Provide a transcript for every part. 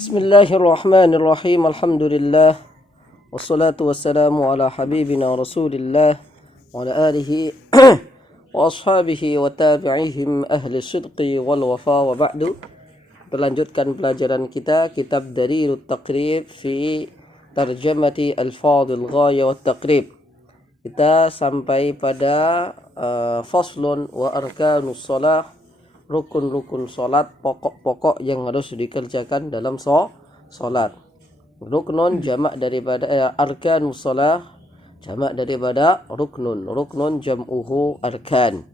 Bismillahirrahmanirrahim. Alhamdulillah. Wassalatu wassalamu ala habibina Rasulillah wa ala alihi wa ashabihi wa tabi'ihim ahli sidqi wal wafa wa ba'du. Berlanjutkan pelajaran kita kitab Dalilul Taqrib fi tarjamati al-fadil ghaya wa taqrib. Kita sampai pada faslun wa arkanus shalah, rukun-rukun solat, pokok-pokok yang harus dikerjakan dalam solat. Ruknun jamak daripada arkanus shalah, jamak daripada ruknun. Ruknun jam'uhu arkan.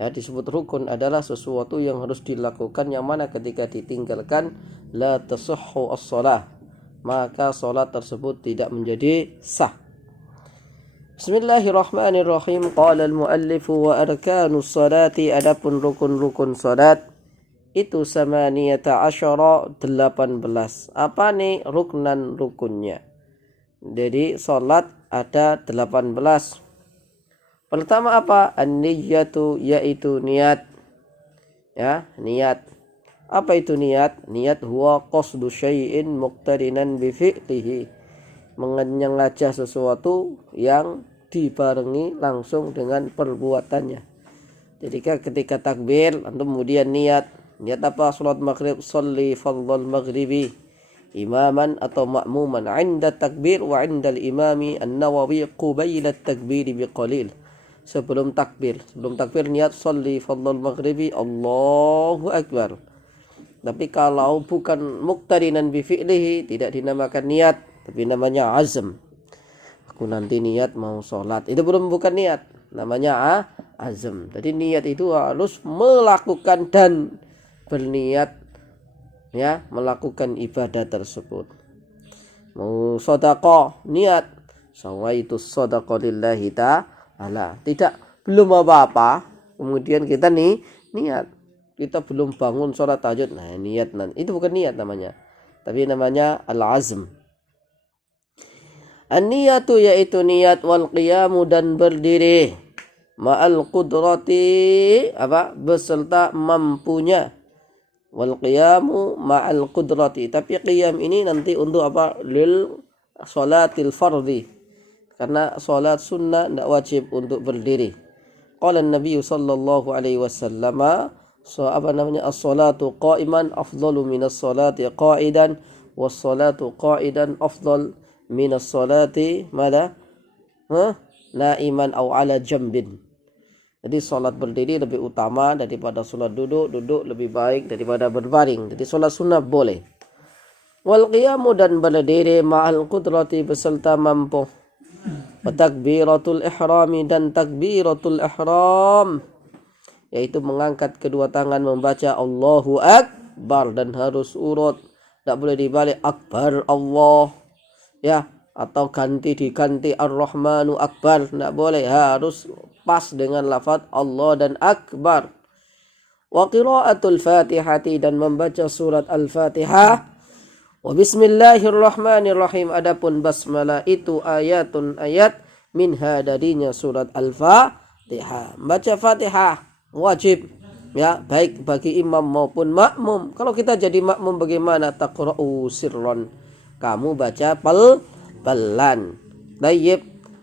Ya, disebut rukun adalah sesuatu yang harus dilakukan yang mana ketika ditinggalkan la tasihhu as-shalah, maka solat tersebut tidak menjadi sah. Bismillahirrahmanirrahim. Qala al-muallif wa arkanus salati, adapun rukun-rukun salat itu 18. Apa nih ruknan-rukunnya? Jadi salat ada 18. Pertama apa? An-niyyatu, yaitu niat. Ya, niat. Apa itu niat? Niat huwa qasdu syai'in muqtarinan bi fi'lihi, menyengaja sesuatu yang dibarengi langsung dengan perbuatannya. Jadi ketika takbir, kemudian niat apa? Salat maghrib, sholli fardhal maghribi imaman atau ma'muman 'inda takbir wa 'inda al-imami an-Nawawi qabila at-takbir biqalil. Sebelum takbir niat sholli fardhal maghribi, Allahu akbar. Tapi kalau bukan muqtarinan bi fi'lihi, tidak dinamakan niat, tapi namanya azm. Aku nanti niat mau sholat, itu bukan niat, namanya azm. Jadi niat itu harus melakukan dan berniat, ya, melakukan ibadah tersebut. Mau sedekah, niat sawaitu sedekah lillahi ta'ala. Tidak, belum apa-apa, kemudian kita niat. Kita belum bangun sholat tahajud, nah niat nanti. Itu bukan niat namanya, tapi namanya al-azm. An-niyatu, yaitu niat, wal qiyamu, dan berdiri, ma'al qudrati, apa? Beserta mampunya. Wal qiyamu ma'al qudrati, tapi qiyam ini nanti untuk apa? Lil sholatil fardhi, karena sholat sunnah tidak wajib untuk berdiri. Qala Nabi sallallahu alaihi wasallam, as-salatu qa'iman afdalu minas salati qa'idan, was salatu qa'idan afdal minas salati mada? Naiman aw ala jambin. Jadi salat berdiri lebih utama daripada salat duduk lebih baik daripada berbaring. Jadi salat sunnah boleh. Wal qiyamu, dan berdiri, ma'al qudrati, beserta mampu. Wa takbiratul ihrami, dan takbiratul ihram, yaitu mengangkat kedua tangan membaca Allahu akbar, dan harus urut, tidak boleh dibalik akbar Allah, ya, atau diganti ar-rahmanu akbar, tidak boleh, harus pas dengan lafaz Allah dan akbar. Wa qiraatul fatihati, dan membaca surat al-fatihah. Wa bismillahirrahmanirrahim, adapun basmalah itu ayatun, ayat, minha, darinya surat al-fatihah. Baca fatihah wajib, ya, baik bagi imam maupun makmum. Kalau kita jadi makmum bagaimana? Taqra'u sirron, kamu baca pelan. Tayyib.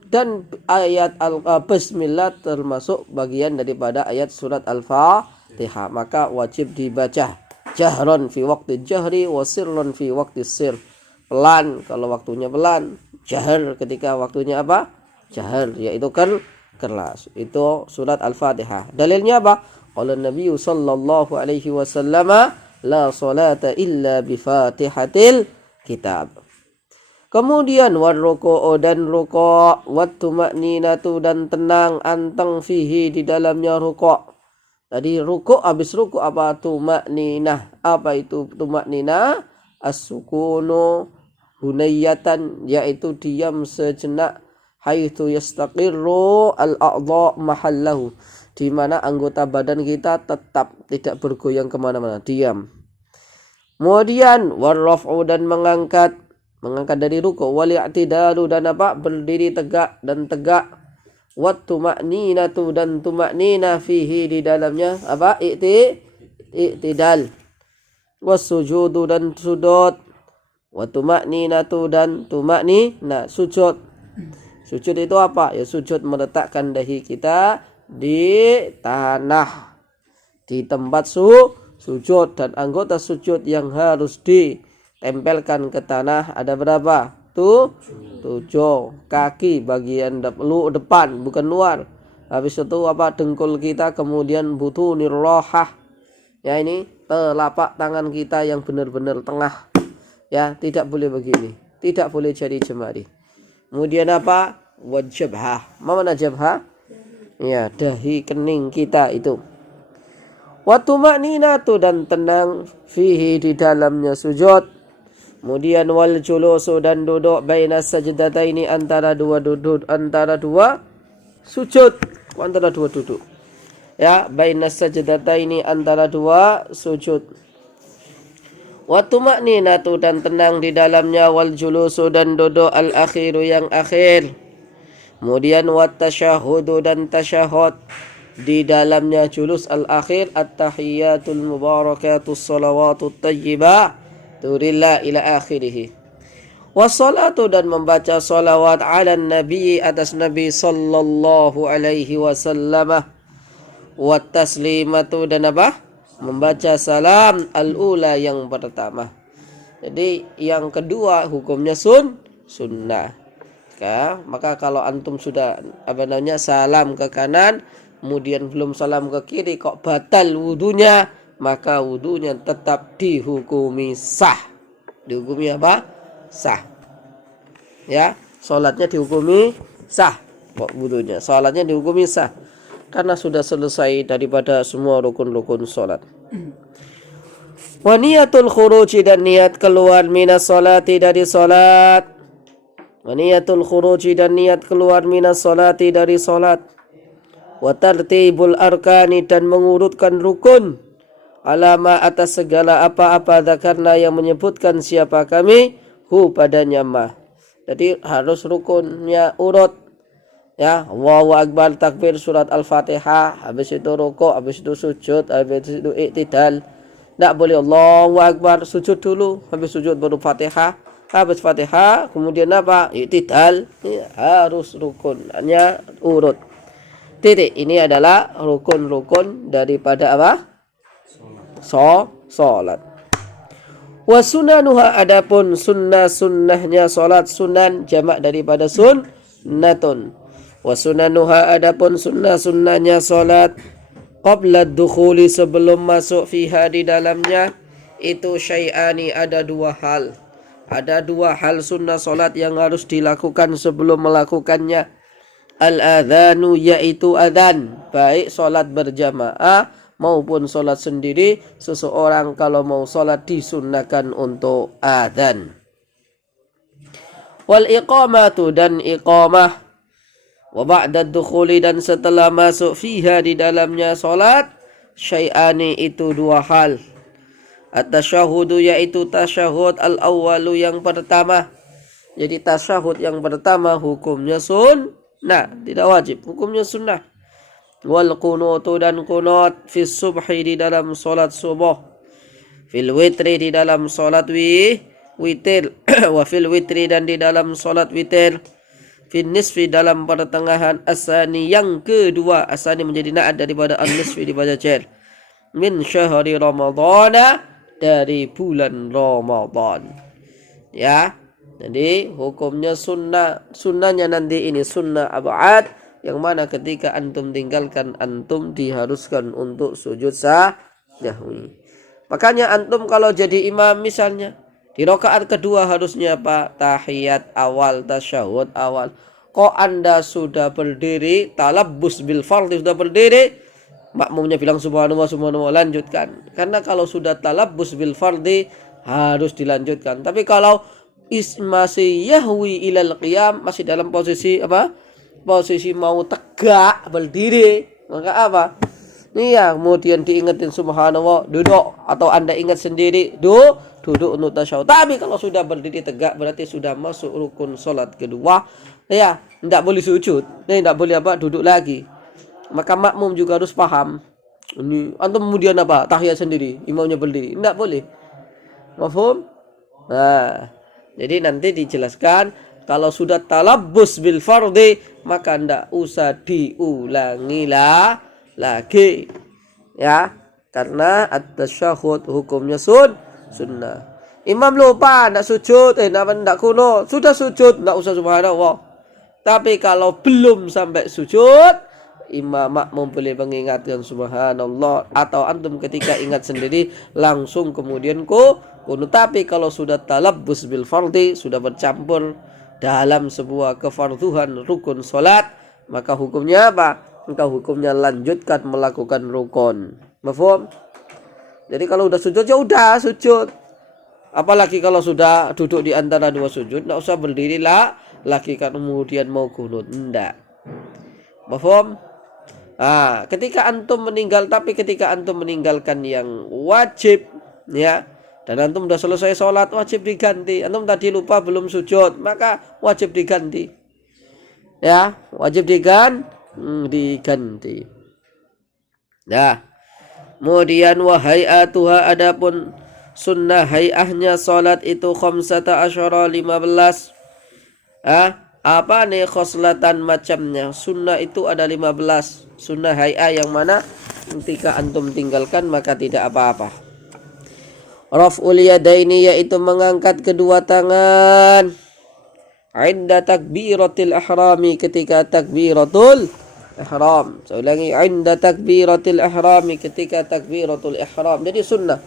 Dan ayat bismillah termasuk bagian daripada ayat surat al-fatihah, maka wajib dibaca jahron fi waqti jahri wa sirron fi waqti sir, pelan kalau waktunya pelan, jahar ketika waktunya apa? Jahar, yaitu keras. Itu surat al-fatihah. Dalilnya apa? Qala Nabi sallallahu alaihi wasallam, la salata illa bi fatihatil kitab. Kemudian warruku'u, dan ruku', wattuma'ninatu, dan tenang, anteng fihi, di dalamnya ruku'. Tadi ruku', habis ruku' apa? Tuma'ninah. Apa itu tuma'ninah? As-sukunu hunayatan, yaitu diam sejenak, haitsu yastaqirru al-a'dha mahallahu, di mana anggota badan kita tetap tidak bergoyang kemana-mana, diam. Kemudian warraf'u, dan mengangkat dari ruku', wal i'tidalu, dan apa? Berdiri tegak dan tegak. Wat tuma'ninatu, dan tuma'ninah fihi, di dalamnya apa? I'tidal. Was sujudu, dan sujud. Wa tuma'ninatu dan tuma'nina, sujud. Sujud itu apa? Ya sujud meletakkan dahi kita di tanah, di tempat sujud, dan anggota sujud yang harus ditempelkan ke tanah ada berapa? 7. Kaki bagian depan, bukan luar. Habis itu apa? Dengkul kita, kemudian butunir rohah. Ya, ini telapak tangan kita yang benar-benar tengah. Ya, tidak boleh begini. Tidak boleh jadi jemari. Kemudian apa? Wajabhah. Mana jabhah? Ya, dahi kening kita itu. Wa tuma'ninatu dan tenang fihi di dalamnya sujud. Kemudian wal julusu dan duduk baina sajdataini antara dua sujud, antara dua duduk. Ya, baina sajdataini antara dua sujud. Wa tuma'ninatu dan tenang di dalamnya, wal julusu dan duduk al akhiru yang akhir. Kemudian wat tasyahudu dan tasyahud di dalamnya julus al akhir, at-tahiyatul mubarakatus salawatut tayyibah turillah ila akhirih. Wassalatu dan membaca salawat ala nabi atas nabi sallallahu alaihi wasallam. Wat taslimatu dan apa? Membaca salam al-ula yang pertama. Jadi yang kedua hukumnya sunnah. Maka kalau antum sudah salam ke kanan, kemudian belum salam ke kiri, kok batal wudunya, maka wudunya tetap dihukumi sah. Dihukumi apa? Sah. Ya, salatnya dihukumi sah. Kok wudunya? Salatnya dihukumi sah. Karena sudah selesai daripada semua rukun-rukun salat. Wa niyatul khuruji dan niat keluar minas salati dari salat. Wa niyatul khuruji dan niat keluar minas salati dari salat. Wa tartibul arkani dan mengurutkan rukun. Alama atas segala apa-apa zakarna yang menyebutkan siapa kami hu padanya mah. Jadi harus rukunnya urut. Ya, Allahu Akbar, takbir, surat Al-Fatihah, habis itu rukuk, habis itu sujud, habis itu i'tidal. Tidak boleh Allahu Akbar, sujud dulu, habis sujud baru Fatihah, habis Fatihah, kemudian apa? I'tidal. Ya, harus rukunnya urut. Titik. Ini adalah rukun-rukun daripada apa? Salat. Wa sunanuha adapun sunnahnya salat, sunan jamak daripada sunnatun. Wa sunanuha adapun sunnahnya salat qabla dukhuli sebelum masuk fiha di dalamnya itu syai'ani ada dua hal. Ada dua hal sunnah salat yang harus dilakukan sebelum melakukannya. Al-adhanu yaitu adhan, baik salat berjamaah maupun salat sendiri. Seseorang kalau mau salat disunnahkan untuk adhan. Wal iqamatu dan iqamah. Wa ba'da dukhuli dan setelah masuk fiha di dalamnya salat syai'ani itu dua hal. At-tasyahudu yaitu tasyahud al-awwalu yang pertama. Jadi tasyahud yang pertama hukumnya sunnah, tidak wajib, hukumnya sunnah. Wal qunutu dan qunut fis subhi di dalam salat subuh. Fil witri di dalam salat witir. Wa fil witri dan di dalam salat witir. Fin nisfi dalam pertengahan asani yang kedua. Asani menjadi na'at daripada an-nisfi dibaca cer. Min syahri ramadhana dari bulan Ramadan. Ya. Jadi hukumnya sunnah. Sunnahnya nanti ini sunnah ab'ad, yang mana ketika antum tinggalkan antum diharuskan untuk sujud sahwi. Makanya antum kalau jadi imam misalnya di rakaat kedua harusnya apa? Tahiyat awal, tasyahud awal. Kok Anda sudah berdiri, talabbus bil fardhi sudah berdiri, makmumnya bilang subhanallah, subhanallah, lanjutkan. Karena kalau sudah talabbus bil fardhi harus dilanjutkan. Tapi kalau masih yahwi ilal qiyam, masih dalam posisi apa? Posisi mau tegak berdiri, maka apa? Iya, kemudian diingetin subhanallah, duduk, atau Anda ingat sendiri, duduk untuk tasyahud. Tapi kalau sudah berdiri tegak berarti sudah masuk rukun salat kedua. Ya, tidak boleh sujud. Tidak boleh apa? Duduk lagi. Maka makmum juga harus paham. Ini antum kemudian apa? Tahiyat sendiri, imamnya berdiri. Tidak boleh. Mafhum? Nah, Jadi nanti dijelaskan kalau sudah talabbus bil fardhi maka ndak usah diulangi lagi. Ya, karena at-tasyahhud hukumnya sunnah. Imam lupa ndak sujud, ndak kuno, sudah sujud ndak usah subhanallah. Tapi kalau belum sampai sujud, imam makmum boleh mengingatkan subhanallah, atau antum ketika ingat sendiri langsung kemudian kunut. Tapi kalau sudah talabbus bil fardhi, sudah bercampur dalam sebuah kefarduhan rukun salat, maka hukumnya apa? Maka hukumnya lanjutkan melakukan rukun. Mafhum? Jadi kalau udah sujud ya udah sujud. Apalagi kalau sudah duduk di antara dua sujud, enggak usah berdiri lagi kan kemudian mau kunut. Enggak. Mafhum? Ketika antum meninggalkan yang wajib, ya, dan antum sudah selesai sholat, wajib diganti. Antum tadi lupa belum sujud, maka wajib diganti. Ya, wajib diganti. Nah, kemudian wahai'atuha, adapun sunnah hayahnya salat itu 15. Apa nih khoslatan macamnya? Sunnah itu ada 15. Sunnah hayah yang mana ketika antum tinggalkan maka tidak apa-apa. Raf'ul yadaini, yaitu mengangkat kedua tangan. Inda takbiratil ihrami, ketika takbiratul ihram. Saya ulangi, inda takbiratil ihrami, ketika takbiratul ihram. Jadi sunnah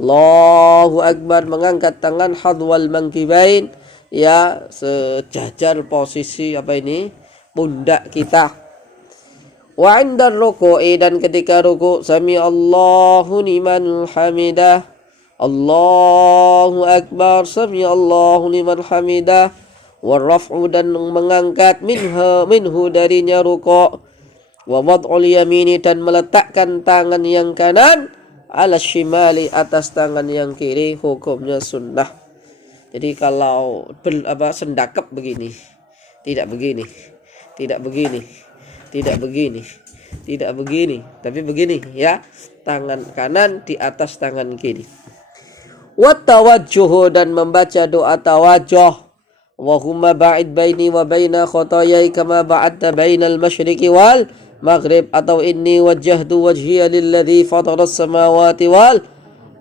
Allahu Akbar, mengangkat tangan hadwal mankibain, ya, sejajar posisi pundak kita. Wa inda ruku'i, dan ketika ruku', sami Allahu liman hamidah, Allahu Akbar, sami Allahu liman hamidah. Warraf'u, dan mengangkat minhu darinya ruku'. Wa wad'ul yamini, dan meletakkan tangan yang kanan ala shimali, atas tangan yang kiri, hukumnya sunnah. Jadi kalau sendakap begini, tidak begini, tidak begini, tidak begini, tidak begini, tapi begini, ya, tangan kanan di atas tangan kiri. Wa tawajjuh, dan membaca doa tawajjuh. Wa huma ba'id baini wa baina khotoyai kama ba'adta bainal masyriqi wal maghrib, atau inni wajjahtu wajhiya lilladzi fataras samawati wal,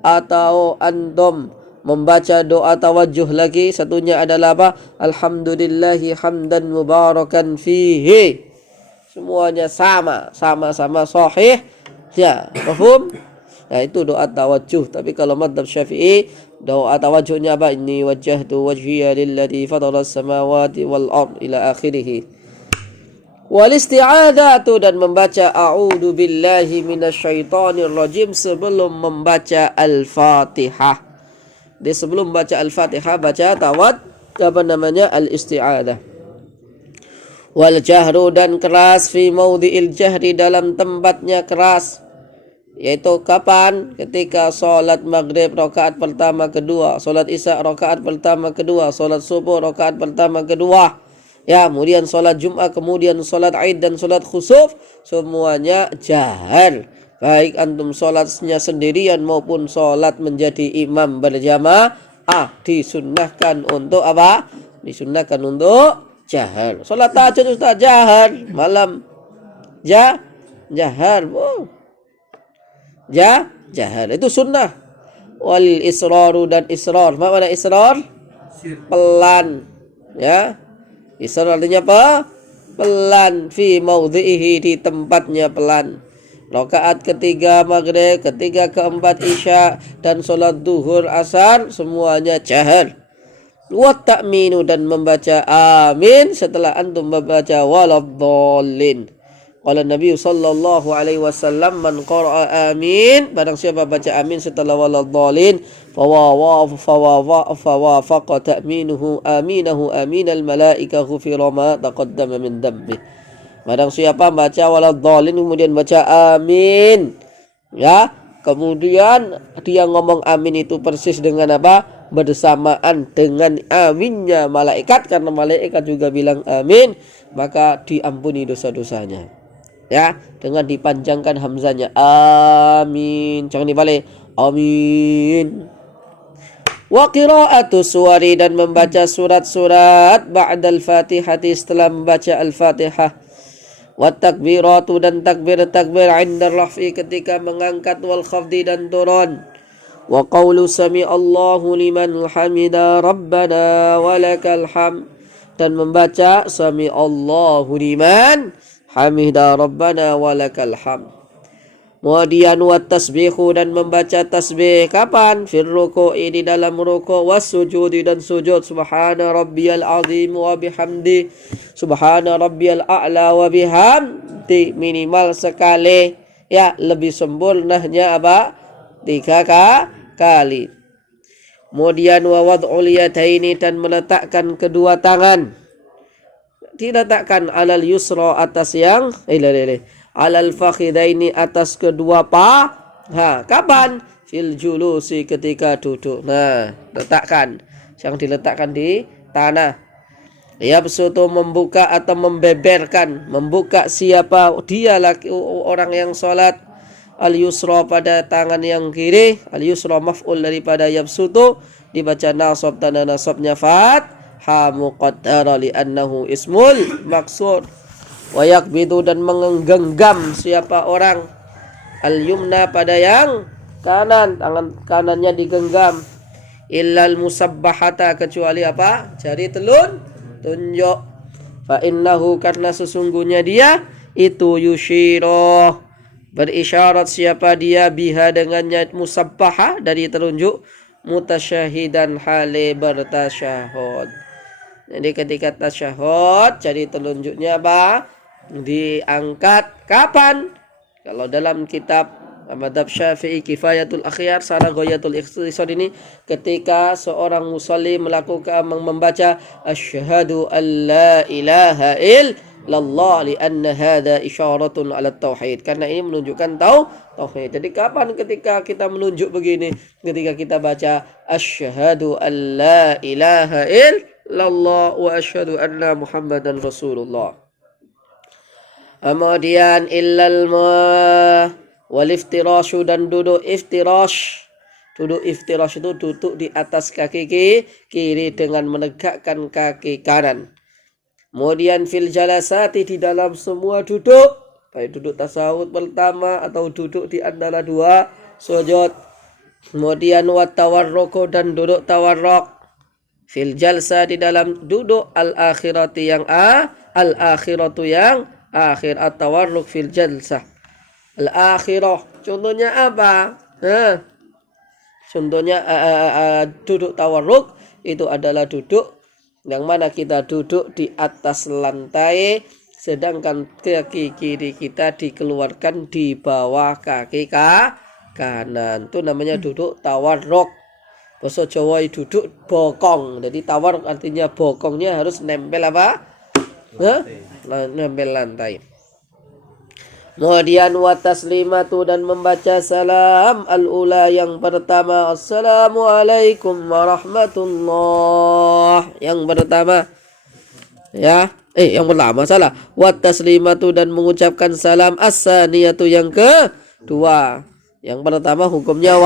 atau antum membaca doa tawajjuh lagi, satunya adalah apa? Alhamdulillahi hamdan mubarakan fihi. Semuanya sama-sama sahih, ya, mafhum? Nah, itu doa tawajjuh. Tapi kalau madzhab Syafi'i, doa tawajjuhnya apa? Inni wajjahtu wajhiya lilladzi fataras samawati wal ard ila akhirih. Wal isti'adzatu, dan membaca a'udzu billahi minasyaitonir rajim sebelum membaca Al-Fatihah. Dia sebelum baca Al-Fatihah baca al-isti'adzah. Wal jahru, dan keras, fi maudhi'il jahri, dalam tempatnya keras. Yaitu kapan? Ketika solat maghrib rakaat pertama kedua, solat isya rakaat pertama kedua, solat subuh rakaat pertama kedua, ya, kemudian solat Jumat, kemudian solat Aid dan solat khusuf, semuanya jahar. Baik antum solatnya sendirian maupun solat menjadi imam berjamaah, disunnahkan untuk apa? Disunnahkan untuk jahar. Solat tahajud ustaz jahar, malam jahar. Jahar itu sunnah. Wal israru, dan israr. Apa makna israr? Pelan, ya. Israr artinya apa? Pelan, fi maudhi'ihi, di tempatnya pelan. Rakaat ketiga maghrib, ketiga keempat isya, dan solat duhur asar, semuanya jahar. Wa ta'minu, dan membaca amin setelah antum membaca waladhdallin. Qala Nabi sallallahu alaihi wasallam, man qara'a amin, barang siapa baca amin setelah waladhdallin, fawafaqa ta'minuhu aminahu aminal malaika ghufira ma taqaddama min dhanbi. Barang siapa baca waladhdallin kemudian baca amin, ya, kemudian dia ngomong amin itu persis dengan apa? Bersamaan dengan aminnya malaikat, karena malaikat juga bilang amin, maka diampuni dosa-dosanya. Ya, dengan dipanjangkan hamzanya, amin, jangan dibalik, amin. Wa qira'atu suwari, dan membaca surat-surat ba'dal fatihati, setelah membaca al-fatihah. Wa takbiratu, dan takbir-takbir 'inda rafi, ketika mengangkat, wal khafdi, dan turun. Wa qawlu sami Allahu liman hamida rabbana walakal hamd, dan membaca sami Allahu liman hamida rabbana walakal hamd. Kemudian wat tasbihu, dan membaca tasbih kapan? Fil ruku'i, di dalam ruku', was sujudi, dan sujud. Subhana rabbiyal azim wa bihamdi, subhana rabbiyal a'la wa bihamdi, minimal sekali. Ya, lebih sempurnanya apa? 3 kali. Kemudian wa wad'ul yadaini, dan meletakkan kedua tangan. Diletakkan alal yusra, atas yang alal fakhidaini, atas kedua paha. Kapan? Fil julusi, ketika duduk. Nah, letakkan. Yang diletakkan di tanah. Yabsutu, membuka atau membeberkan. Membuka siapa? Dia laki orang yang sholat. Al yusra, pada tangan yang kiri. Al yusra maf'ul daripada yabsutu, dibaca nasab, tanda nasabnya fathah muqaddara li'annahu ismul maksur. Wa yakbidu, dan menggenggam siapa orang. Al yumna, pada yang kanan, tangan kanannya digenggam. Illal musabbahata, kecuali apa? Jari tunjuk. Fa innahu, karena sesungguhnya dia itu yushiroh, berisyarat siapa dia, biha, dengannya musabbaha, dari telunjuk, mutasyahidan, hale bertasyahud. Jadi ketika tasyahud, jari telunjuknya apa? Diangkat. Kapan? Kalau dalam kitab Madhab Syafi'i Kifayatul Akhyar Sarah Ghayatul Ikhtisar ini, ketika seorang musalli melakukan membaca asyhadu an la ilaha illallah lianna hadza isyaratun ala tauhid, karena ini menunjukkan tauhid. Jadi kapan ketika kita menunjuk begini? Ketika kita baca asyhadu an la ilaha illallah wa asyhadu anna muhammadan rasulullah. Kemudian illal wal iftirashu, dan duduk iftirash. Duduk iftirash itu duduk di atas kaki kiri dengan menegakkan kaki kanan. Kemudian fil jalasati, di dalam semua duduk, baik duduk tasawuf pertama atau duduk di antara dua sujud. Kemudian wat tawarruku, dan duduk tawarruk. Fil jalsa, di dalam duduk al akhirati, yang al akhiratu, yang akhir. At-tawarruk fil jalsah al-akhirah. Contohnya apa? Contohnya duduk tawarruk itu adalah duduk yang mana kita duduk di atas lantai, sedangkan kaki kiri kita dikeluarkan di bawah kaki kanan. Itu namanya duduk tawarruk. Bahasa Jawa duduk bokong. Jadi tawarruk artinya bokongnya harus nempel apa? Nempel lantai. Kemudian wa taslimatu, dan membaca salam al-ula, yang pertama. Assalamualaikum warahmatullah, yang pertama. Yang pertama salah. Wa taslimatu, dan mengucapkan salam as-saniyatu, yang kedua. Yang pertama hukumnya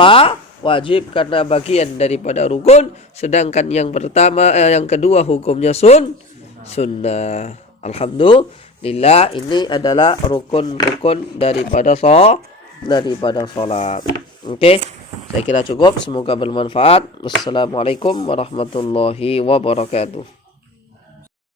wajib karena bagian daripada rukun, sedangkan yang pertama yang kedua hukumnya sunnah. Alhamdulillah, ini adalah rukun-rukun daripada salat. Oke, saya kira cukup. Semoga bermanfaat. Wassalamualaikum warahmatullahi wabarakatuh.